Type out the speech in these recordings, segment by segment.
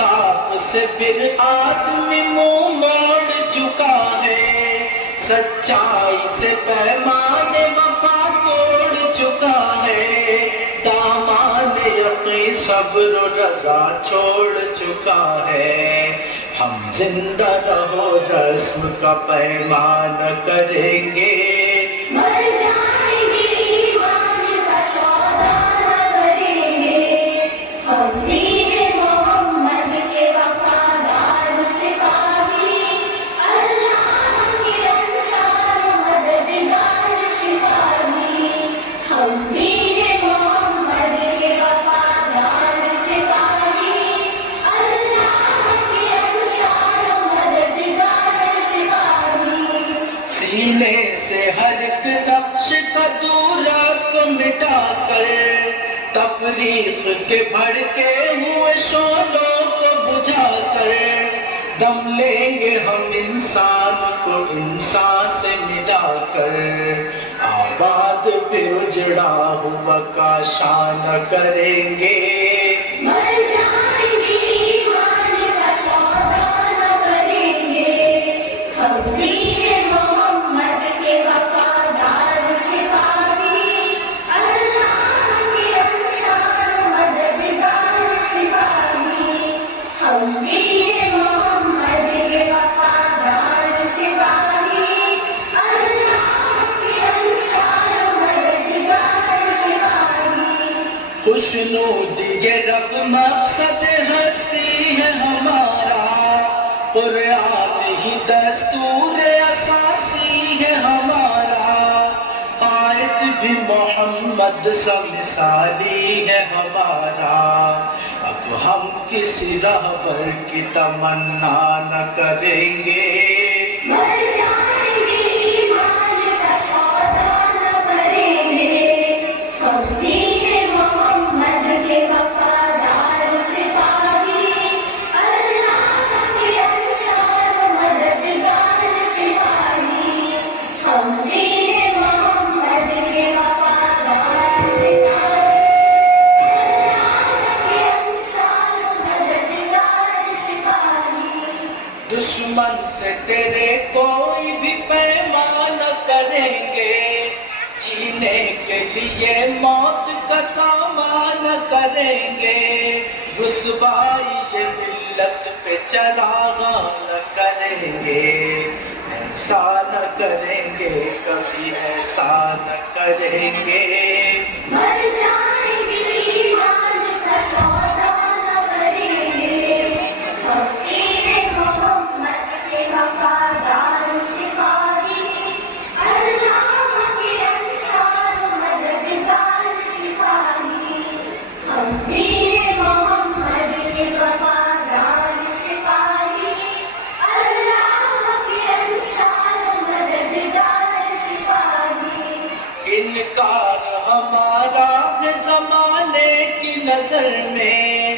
انصاف سے پھر آدمی منہ موڑ چکا ہے، سچائی سے پیمان وفا توڑ چکا ہے، دامان یقین صبر و رضا چھوڑ چکا ہے۔ ہم زندہ رہو رسم کا پیمان کریں گے، مر جائیں گے ایمان کا سودا نہ کریں گے، ہم دین محمد کے وفادار سپاہی، اللہ کے انصار مددگار سپاہی، ہم دین محمد کے وفادار سپاہی، اللہ کے انصار مددگار سپاہی۔ سینے سے ہر ایک نقش کا دورہ کو مٹا کر، تفریق کے بھڑکے ہوئے شعلوں کو بجھا کر، دم لیں گے ہم انسان کو انسان سے ملا کر، آباد پھر اجڑا ہوا کاشان کریں گے، مر جائیں گے ایمان کا سودا نہ کریں گے، ہم دین محمد کے وفادار سپاہی، اللہ کے انصار مددگار سپاہی، ہم دین محمد کے وفادار سپاہی، اللہ کے انصار مددگار سپاہی۔ خوشنودی یہ رب مقصد ہستی ہے ہمارا، قرآن ہی دستور اساسی ہے ہمارا، قائد بھی محمد سا مثالی ہے ہمارا، اب ہم کسی رہبر کی تمنا نہ کریں گے، مر جائیں گے ایمان کا سودا نہ کریں گے، ہم دین محمد کے وفادار سپاہی، اللہ کے انصار مددگار سپاہی، ہم دین محمد کے وفادار سپاہی، اللہ کے انصار مددگار سپاہی۔ دشمن سے تیرے کوئی بھی پیمان نہ کریں گے، جینے کے لیے موت کا سامان کریں گے، رسوائی یہ ملت پہ چراغاں نہ کریں گے، ایسا نہ کریں گے کبھی ایسا نہ کریں گے، مر جائیں گے ایمان کا سودا نہ کریں گے، ہم دین محمد کے وفادار سپاہی، اللہ کے انصار مددگار سپاہی، ہم دین محمد کے وفادار سپاہی، اللہ کے انصار مددگار سپاہی۔ انکار ہمارا ہے زمانے کی نظر میں،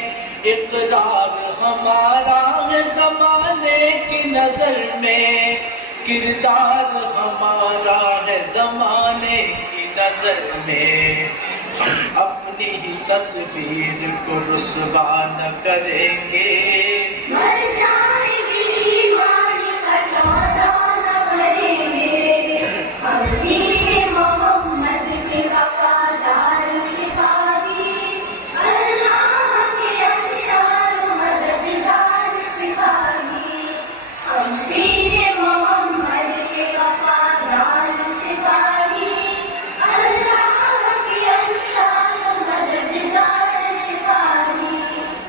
اقرار ہمارا ہے زمانے کی نظر میں، کردار ہمارا ہے زمانے کی نظر میں، ہم اپنی ہی تصویر کو رسوا نہ کریں گے، مر جائیں گے ایمان کا سودا نہ کریں گے، ہم دین محمد کے وفادار سپاہی، اللہ کے انصار مددگار سپاہی، ہم دین محمد کے وفادار سپاہی، اللہ کے انصار مددگار سپاہی۔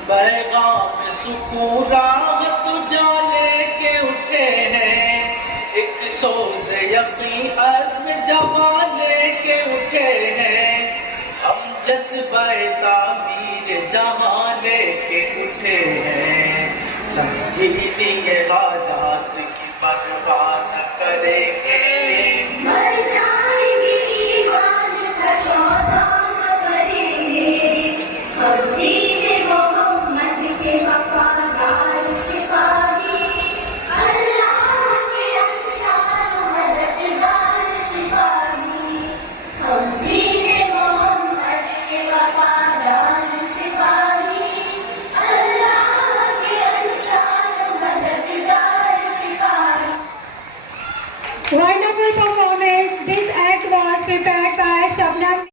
پیغام سکون راحت جالے کے اٹھے ہیں، ایک سوز یقین عزم جوان لے کے اٹھے ہیں، ہم جذبہ تعمیر جہاں لے کے اٹھے ہیں، سنگینی یہ حالات